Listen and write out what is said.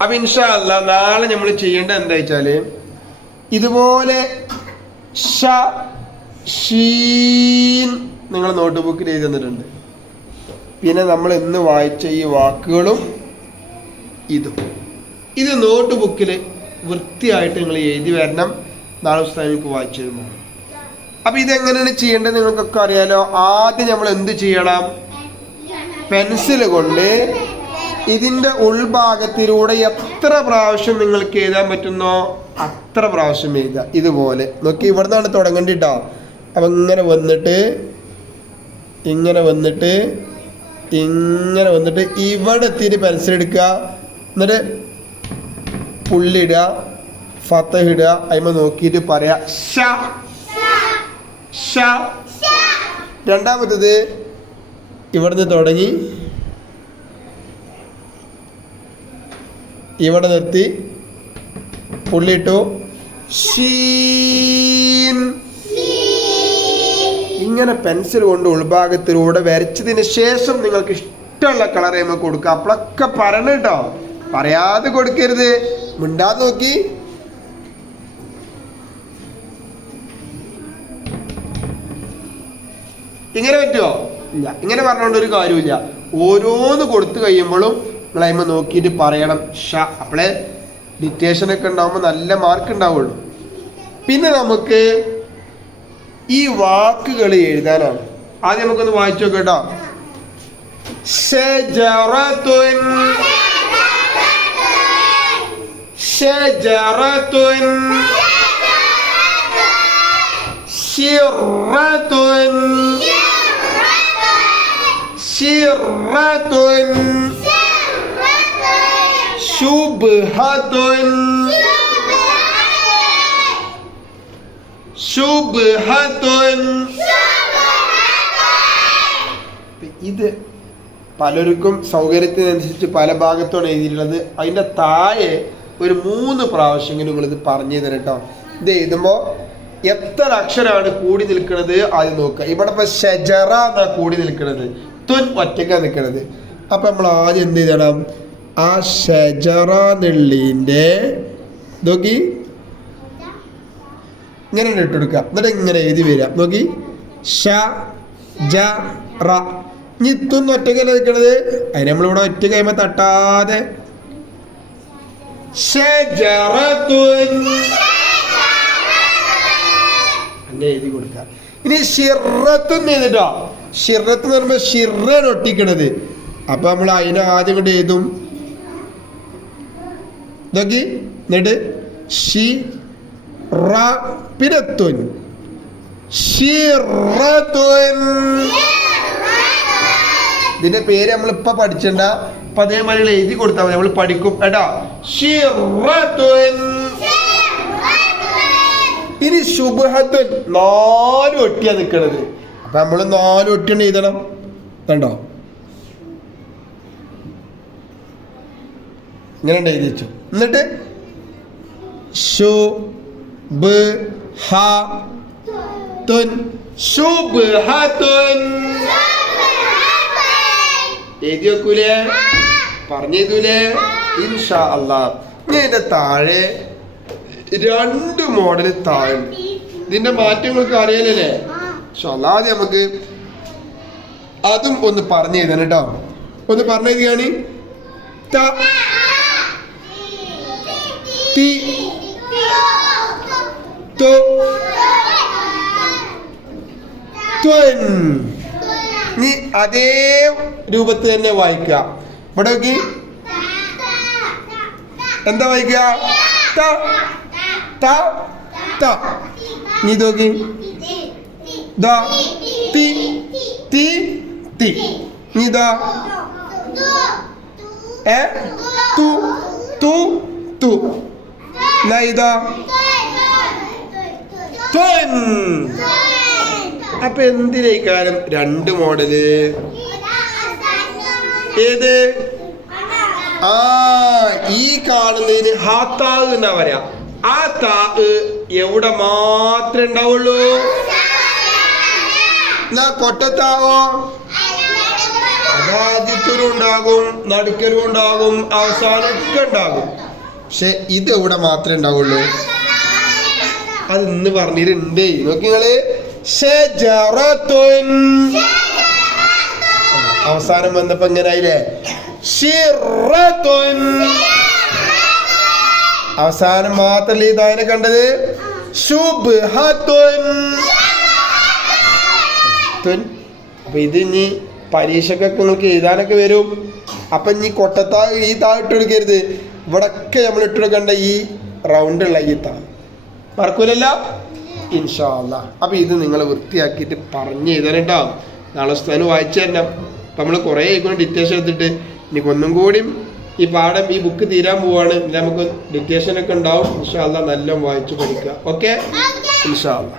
അപ്പൊ ഇൻഷാ അല്ല നാളെ നമ്മൾ ചെയ്യേണ്ടത് എന്താ വെച്ചാൽ ഇതുപോലെ നിങ്ങൾ നോട്ട് ബുക്കിൽ എഴുതി തന്നിട്ടുണ്ട് പിന്നെ നമ്മൾ ഇന്ന് വായിച്ച ഈ വാക്കുകളും ഇതും. ഇത് നോട്ട് ബുക്കിൽ വൃത്തിയായിട്ട് നിങ്ങൾ എഴുതി വരണം. നാളെ നിങ്ങൾക്ക് വായിച്ചു തരുമ്പോൾ അപ്പൊ ഇതെങ്ങനെയാണ് ചെയ്യേണ്ടത് നിങ്ങൾക്കൊക്കെ അറിയാലോ? ആദ്യം നമ്മൾ എന്ത് ചെയ്യണം? പെൻസിൽ കൊണ്ട് ഇതിന്റെ ഉൾഭാഗത്തിലൂടെ എത്ര പ്രാവശ്യം നിങ്ങൾക്ക് എഴുതാൻ പറ്റുന്നോ അത്ര പ്രാവശ്യം എഴുതുക. ഇതുപോലെ. നോക്കി ഇവിടെ നിന്നാണ് തുടങ്ങേണ്ടിട്ടോ. അപ്പൊ ഇങ്ങനെ വന്നിട്ട് ഇങ്ങനെ വന്നിട്ട് ഇങ്ങനെ വന്നിട്ട് ഇവിടെ എത്തിയിട്ട് പെൻസിൽ എടുക്കുക. എന്നിട്ട് പുള്ളിയിടുക ഫത്തഹ് ഇടുക അതിമ നോക്കിയിട്ട് പറയാ ഷ ഷ രണ്ടാമത്തത് ഇവിടുന്ന് തുടങ്ങി ഇവിടെ നിർത്തി. പുള്ളിയിട്ടു. ഷീൻ. ഇങ്ങനെ പെൻസിൽ കൊണ്ട് ഉൾഭാഗത്തിലൂടെ വരച്ചതിന് ശേഷം നിങ്ങൾക്ക് ഇഷ്ടമുള്ള കളർ ചെയ്യുമ്പോൾ കൊടുക്കുക അപ്പോഴൊക്കെ പറയണം കേട്ടോ. പറയാതെ കൊടുക്കരുത്. മിണ്ടാതെ നോക്കി. ഇങ്ങനെ പറ്റുമോ? ഇല്ല. ഇങ്ങനെ പറഞ്ഞുകൊണ്ട് ഒരു കാര്യമില്ല ഓരോന്ന് കൊടുത്തു കഴിയുമ്പോഴും നിങ്ങൾ നോക്കിയിട്ട് പറയണം ഷ അപ്പോളെ ഡിറ്റേഷൻ ഒക്കെ ഉണ്ടാവുമ്പോൾ നല്ല മാർക്ക് ഉണ്ടാവുള്ളൂ. പിന്നെ നമുക്ക് ഈ വാക്കുകൾ എഴുതാനാണ്. ആദ്യം നമുക്കൊന്ന് വായിച്ചു നോക്കാം കേട്ടോ ഷജറത്തുൻ ഷജറത്തുൻ ശിറത്തുൻ ശിറത്തുൻ ശുബ്ഹത്തുൻ ശുബ്ഹത്തുൻ ഇത് പലർക്കും സൗകര്യത്തിനനുസരിച്ച് പല ഭാഗത്താണ് എഴുതിയിട്ടുള്ളത്. അതിന്റെ താഴെ ഒരു മൂന്ന് പ്രാവശ്യം നിങ്ങൾ ഇത് പറഞ്ഞു തരാം കേട്ടോ. ഇത് എഴുതുമ്പോൾ എത്ര അക്ഷരമാണ് കൂടി നിൽക്കുന്നത് ആദ്യം നോക്കുക. ഇവിടെ ഇപ്പം ഷജറ എന്നാണ് കൂടി നിൽക്കുന്നത്. തുൻ ഒറ്റയ്ക്കാണ് നിൽക്കുന്നത്. അപ്പം നമ്മൾ ആദ്യം എന്ത് ചെയ്യണം? ആ ഷജറ നെള്ളീന്റെ നോക്കി. ഇങ്ങനെ ഇട്ടെടുക്കുക എന്നിട്ട് ഇങ്ങനെ എഴുതി വരിക. നോക്കി. ഷ ജ റ. ഇനി ഇത്തൊന്നും ഒറ്റക്കല്ല നിൽക്കണത്? അതിന് നമ്മളിവിടെ ഒറ്റ കഴിയുമ്പോൾ തട്ടാതെ. എഴുതി ഇനി ഷിറത്തും എഴുതിട്ടോ. ഷിറത്ത് എന്ന് പറയുമ്പോൾ ഷിറൻ ഒട്ടിക്കണത്. അപ്പൊ നമ്മൾ അതിനെ ആദ്യം കൊണ്ട് എഴുതും. നോക്കി. എന്നിട്ട് ഷി റ പിന്നെ തുൻ. ഇതിന്റെ പേര് നമ്മൾ ഇപ്പൊ പഠിച്ചിണ്ട അപ്പൊ അതേമാതിരി എഴുതി കൊടുത്താൽ മതി. നമ്മൾ പഠിക്കും. കേട്ടോ. ഇനി ശുഭഹത്തുൻ. നാല് ഒട്ടിയാ നിൽക്കണത് അപ്പൊ നമ്മൾ നാല് ഒട്ടിയാണ് എഴുതണം. കണ്ടോ? ഇങ്ങനെ എഴുതി വെച്ചു. എന്നിട്ട് ഷു ബ് ഹ തുൻ. ശുഭഹത്തുൻ എഴുതി വെക്കൂലേ? പറഞ്ഞേതൂലേ ഇൻഷാ അല്ലാ. ഇനി ഇതിന്റെ താഴെ രണ്ട് മോഡൽ താഴെ ഇതിന്റെ മാറ്റങ്ങൾക്ക് അറിയാലല്ലേ? പക്ഷെ അല്ലാതെ നമുക്ക് അതും ഒന്ന് പറഞ്ഞു തരാം കേട്ടോ. ഒന്ന് പറഞ്ഞു തരികയാണ് ത. tu ത്വൻ. നീ അതേ രൂപത്തിൽ തന്നെ വായിക്കുക. ഇവിടെ നോക്കി. എന്താ വായിക്കുക? ത. ത. ത. നീ നോക്കി. ദ. തി. തി. തി. നീ ദ. എ തു. തു. തു. ഇതാ അപ്പൊ എന്തിനാ ഈ കാലം രണ്ട് മോഡൽ? ഏത്? ആ ഈ കാണുന്നതിന് ഹാത്താവ് എന്നാ പറയാ? ആ താ എവിടെ മാത്രമേ ഉണ്ടാവുള്ളൂ? എന്നാ കൊട്ടത്താവോ അതാദ്യത്തിലും ഉണ്ടാകും നടുക്കലും ഉണ്ടാകും അവസാനമൊക്കെ ഉണ്ടാകും. പക്ഷെ ഇത് ഇവിടെ മാത്രമേ ഉണ്ടാവുള്ളൂ? അത് ഇന്ന് പറഞ്ഞിട്ടുണ്ട്. നോക്കി നിങ്ങൾ. അവസാനം വന്നപ്പോ എങ്ങനെ ആയില്ലേ? ഷിറത്തുൻ. അവസാനം മാത്രല്ലേ ഇതായനെ കണ്ടത്. അപ്പൊ ഇത് ഇനി പരീക്ഷക്കൊക്കെ നിങ്ങൾക്ക് എഴുതാനൊക്കെ വരും. അപ്പൊ ഇനി കൊട്ടത്താ ഈ താഴ്ട്ട് ഇട്ടെടുക്കരുത് ഇവിടൊക്കെ നമ്മൾ ഇട്ടെടുക്കേണ്ട ഈ റൗണ്ട് ഉള്ള ഈ താ. മറക്കൂലല്ല? ഇൻഷാല്ല അപ്പൊ ഇത് നിങ്ങൾ വൃത്തിയാക്കിയിട്ട് പറഞ്ഞു എഴുതാനുണ്ടാവും നാളെ സ്ഥലം വായിച്ചു തരണം. അപ്പൊ നമ്മൾ കുറേ ആയിക്കൊണ്ട് ഡിറ്റേഷൻ എടുത്തിട്ട്. ഇനി ഒന്നും കൂടിയും ഈ പാഠം ഈ ബുക്ക് തീരാൻ പോവാണ്. നമുക്ക് ഡിറ്റേഷൻ ഒക്കെ ഉണ്ടാവും. ഇൻഷാല്ല നല്ല വായിച്ചു പഠിക്കുക. ഓക്കെ ഇൻഷാല്ല